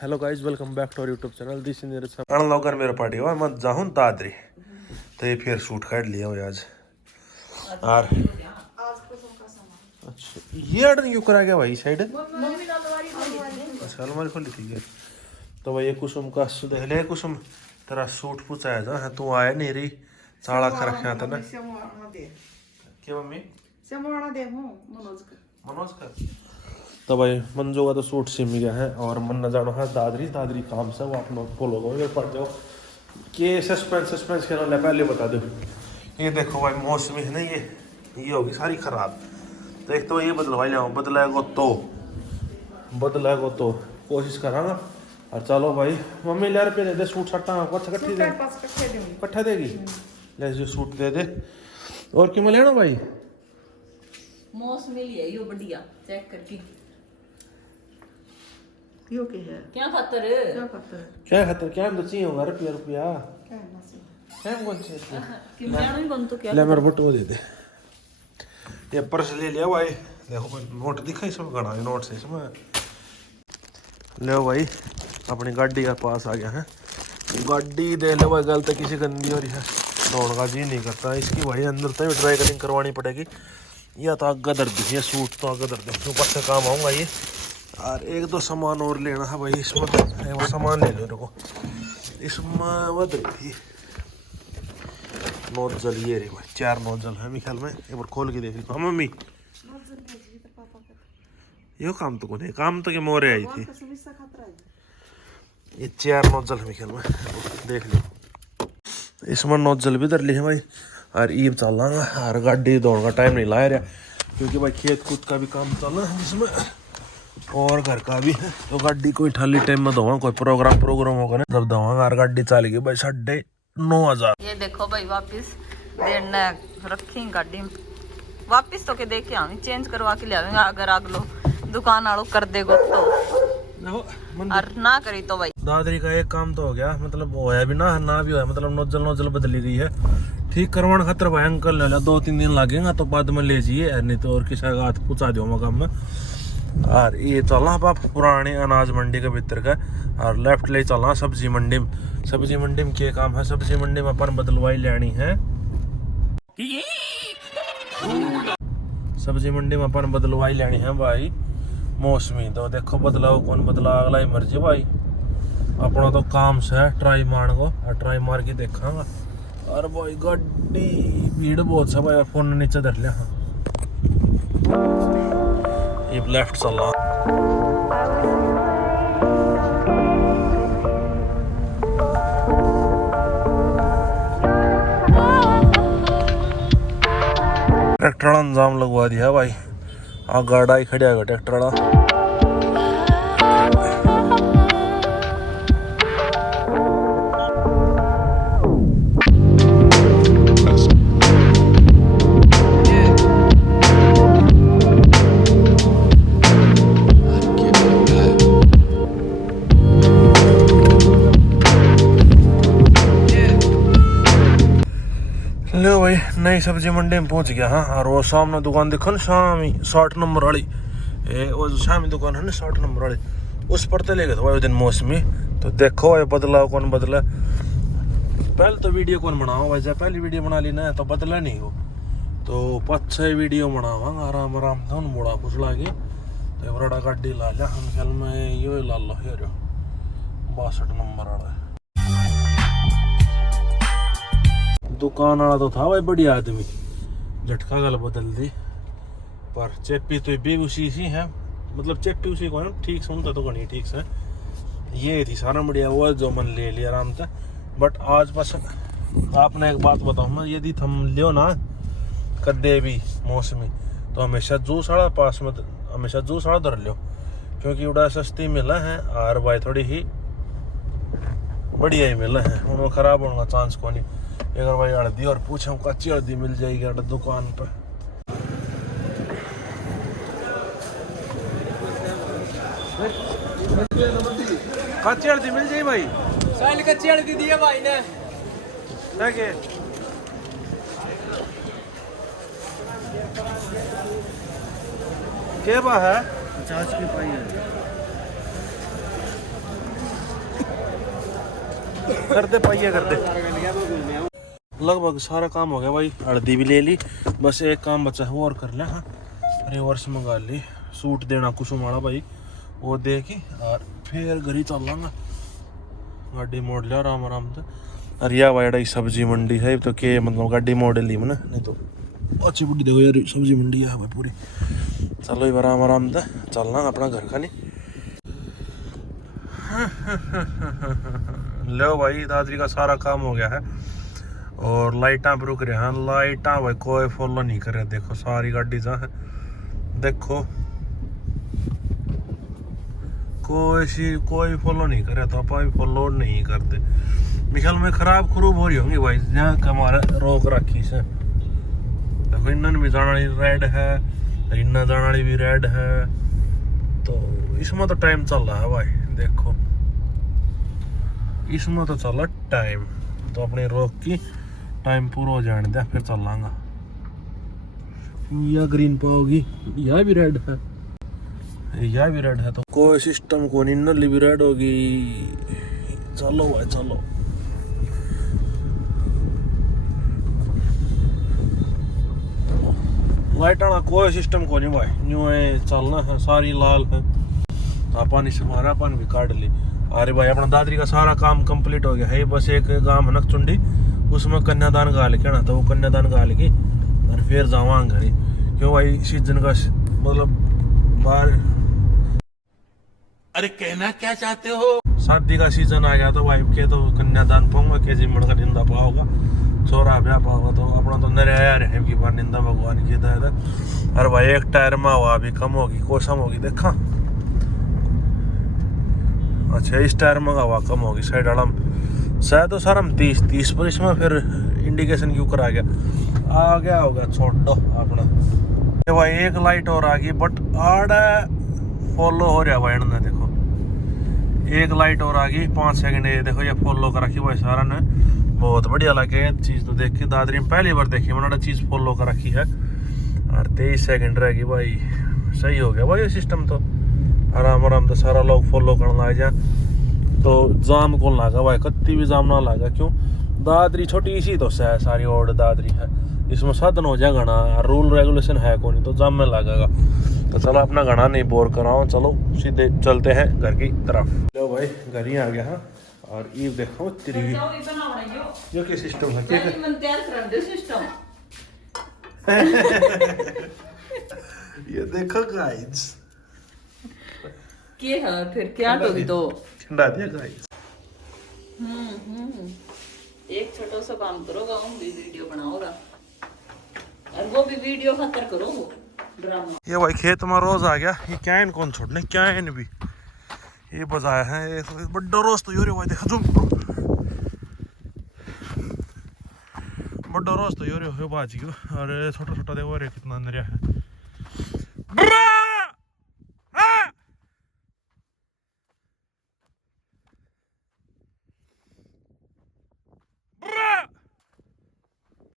Hello guys, welcome back to our YouTube channel. This is अनलॉगर मेरा party हुआ मत जाऊँ दादरी तो ये फिर शूट कर लिया हो आज। और अच्छा ये ऑर्डर क्यों करा गया भाई साइड? अच्छा अलमारी खोली थी ये तो भाई ये कुसुम का देख ले। कुसुम तेरा सूट पूछा है था तू आया नहीं रही साड़ा खा रखा था ना क्या मम्मी मनोज का। तो भाई मंजू का तो सूट सिम गया है और मन न जानो है दादरी दादरी काम से वो आप लोग फॉलो करो पड़ जाओ कि सस्पेंस के ना पहले बता दो। ये देखो भाई मौसमी है ना ये होगी सारी खराब। तो एक तो ये बदलवा लिया बदलेगा तो कोशिश करा ना। और चलो भाई मम्मी ले रुपये दे दे सूट सट्टा कट्ठा देगी ले जो सूट दे दे। और क्यों लेना भाई मौसमी लिया यो बढ़िया चेक करके यो के है क्या खातर क्या तो चाहिए होगा रुपया क्या कौन से कि मैं नहीं बन तो क्या ले मेरे फोटो दे दे। ये पर्स ले लिया भाई देखो भाई नोट दिखा इसमें गणा नोट से इसमें ले भाई अपनी गाड़ी का पास आ गया है। गाड़ी दे ले भाई गलत किसी गंदी हो रही है दौड़ का जी नहीं करता इसकी भाई अंदर तो ड्राई कटिंग करवानी पड़ेगी या तो आगे दर्द है सूट तो आगे दर्द ऊपर से काम आऊँगा ये। और एक दो सामान और लेना है भाई इसमें वो सामान ले लो मेरे को इसमें वध रही नोजल ये रे भाई 4 नोजल है मेरे ख्याल में एक बार खोल के देख ली। हाँ मम्मी यो काम तो कौन है काम तो क्या मोरे आई थी ये 4 नोजल है मेरे ख्याल में देख लो इसमें नोजल भी धर ली है भाई। और ईब चल रहा और गाड़ी दौड़ का टाइम नहीं ला रहा क्योंकि भाई खेत कूद का भी काम चल रहा है इसमें और घर का भी है तो गाड़ी कोई ठाली टाइम में धोवा कोई प्रोग्राम होगा ना जब धोवा और गाड़ी चल गई भाई 9,500। ये देखो भाई वापस देना रखी गाड़ी वापस तो के देख के आवी चेंज करवा के ले आवेंगे अगर अगलो दुकान वालों कर देगो तो और ना करी तो भाई दादरी का एक काम तो हो गया मतलब होया भी ना भी होया मतलब नोजल बदली गई है ठीक करवाने खातर भाई अंकल ले 2-3 दिन लगेगा तो बाद में ले जाइए नहीं तो और किसी का हाथ पूछा दो काम में। और ये चलना बाप पुरानी अनाज मंडी के भीतर का और लेफ्ट ले चलना सब्जी मंडी में क्या काम है सब्जी मंडी में अपन बदलवाई लेनी है सब्जी मंडी में अपन बदलवाई लेनी है भाई मौसमी। तो देखो बदलाव कौन बदला अगला ही मर्जी भाई अपना तो काम से है ट्राई मार को और ट्राई मार के देखांगा। और भाई गाड़ी भीड़ बहुत सा भाई फोन नीचे धर लिया ये लेफ्ट चला ट्रैक्टर अंजाम लगवा दिया भाई आ गाड़ा ही खड़ा है ट्रैक्टर लो भाई नई सब्जी मंडी में पहुंच गया। हाँ और वो सामने दुकान देखो ना शामी 60 नंबर वाली वो जो शामी दुकान है ना 60 नंबर वाली उस पर तो ले गए भाई दिन मौसमी। तो देखो भाई बदलाव कौन बदला पहले तो वीडियो कौन बनाओ भाई जब पहली वीडियो बना ली ना तो बदला नहीं हो तो 5-6 वीडियो बनावा आराम से उन मोड़ा कुछ लागे तो बड़ा गाड़ी ला लिया हम ख्याल में यो ला लो ये 62 नंबर वाला दुकान वाला तो था भाई बढ़िया आदमी झटका गल बदल दी पर चेपी तो भी उसी सी है मतलब चेपी उसी को ना ठीक सुनता तो नहीं ठीक से ये थी सारा बढ़िया वो जो मन ले लिया आराम से। बट आज बस आपने एक बात बताऊँ मैं यदि थम लियो ना कदे भी मौसमी तो हमेशा जूस वाला पास में हमेशा जूस वाला धर लियो क्योंकि उड़ा सस्ती मिला है और भाई थोड़ी ही बढ़िया ही मिला है उन्होंने खराब होने का चांस को नहीं। अगर भाई हल्दी और पूछूं कच्ची हल्दी मिल जाएगी अगर दुकान पर कच्ची हल्दी मिल जाएगी भाई साइल कच्ची हल्दी दी है भाई ने क्या बा है 50 की पाई है कर दे पाइए कर दे। लगभग सारा काम हो गया भाई, हल्दी भी ले ली, बस एक काम बचा है वो और कर ले। हाँ रिवर्स मंगा ली, सूट देना कुसुम वाला भाई, वो दे के और फिर घर ही चल लांगा। गाड़ी मोड़ लिया आराम आराम से। अरे या भाई सब्जी मंडी है तो के मतलब गाड़ी मोड़ ली मैंने, नहीं तो अच्छी बुढ़ी देखो यार सब्जी मंडी है भाई पूरी। चलो ये आराम आराम से चलना अपना घर का नहीं। लो भाई दादरी का सारा काम हो गया है और लाइटा पर रुक रहे हैं। लाइटा भाई कोई फॉलो नहीं करे, देखो सारी गाड़ी जहाँ है देखो, कोई फॉलो नहीं करे, तो आप भी फॉलो नहीं करते। मिसल में खराब खरूब हो रही होंगी भाई जहाँ हमारा रोक रखी से। देखो इन्ना भी जाना रेड है, इन्ना जाना भी रेड है, तो इसमें तो टाइम चल रहा है भाई। देखो इसमें तो चल रहा टाइम, तो अपने रोक की टाइम पूरा हो जाने दे फिर चलांगा। या ग्रीन पाओगी, यह भी रेड है, यह भी रेड है, तो कोई सिस्टम को नहीं, नली भी रेड होगी। चलो भाई चलो। लाइट आना कोई सिस्टम को नहीं भाई, न्यू है चलना है, सारी लाल है। पानी से हमारा पानी भी काट ली। अरे भाई अपना दादरी का सारा काम कंप्लीट हो गया है, बस एक गांव है नकचुंडी, उसमें कन्यादान गाल के ना, तो वो कन्यादान गाल के और फिर जावा घर। क्यों भाई सीजन का मतलब बाहर। अरे कहना क्या चाहते हो? शादी का सीजन आ गया तो भाई के तो कन्यादान पाऊंगा, के जी मड़ का निंदा पाओगा, छोरा ब्याह पाओगा, तो अपना तो नया रहे की बार निंदा भगवान की हिदायत। अरे भाई एक टायर में हवा भी कम होगी, कोसम होगी देखा। अच्छा इस टायर में हवा कम होगी, साइड वाला शायद तो सर हम 30 पर, इसमें फिर इंडिकेशन क्यों करा गया, आ गया होगा छोड़ दो अपना। ये भाई एक लाइट और आ गई, बट आड़ा फॉलो हो रहा भाई ने, देखो एक लाइट और आ गई 5 सेकंड। ये देखो ये फॉलो कर रखी भाई सारा ने, बहुत बढ़िया लगे चीज़ तो देख के। दादरी में पहली बार देखी मैंने चीज़ फॉलो कर रखी है। और 23 सेकंड रहेगी भाई, सही हो गया भाई ये सिस्टम। तो आराम आराम तो सारा लोग फॉलो करना आ जाए, तो जाम कौन लागा भाई, कत्ती भी जाम ना लागा। क्यों दादरी छोटी सी तो है सारी और दादरी है, इसमें साधन हो जाए घना, रूल रेगुलेशन है कौन, तो जाम में लगेगा। तो चलो अपना घना नहीं बोर कराओ, चलो सीधे चलते हैं घर की तरफ। लो भाई घर ही आ गया है, और ये देखो तेरी यो क्या सिस्टम है, क्या ये देखो गाइस क्या है फिर क्या टोगी तो ठंडा दिया गाइस। एक छोटा सा काम करो, गाँव भी वीडियो बनाओगा, और वो भी वीडियो खातर करो वो ड्रामा। ये भाई खेत में रोज आ गया, ये कैन कौन छोड़ने, कैन भी ये बजाया है, ये तो बड़ा रोज तो योरे भाई देखा तुम, बड़ा रोज तो योरे हो बाजी को। और छोटा छोटा देखो अरे कितना नरिया है।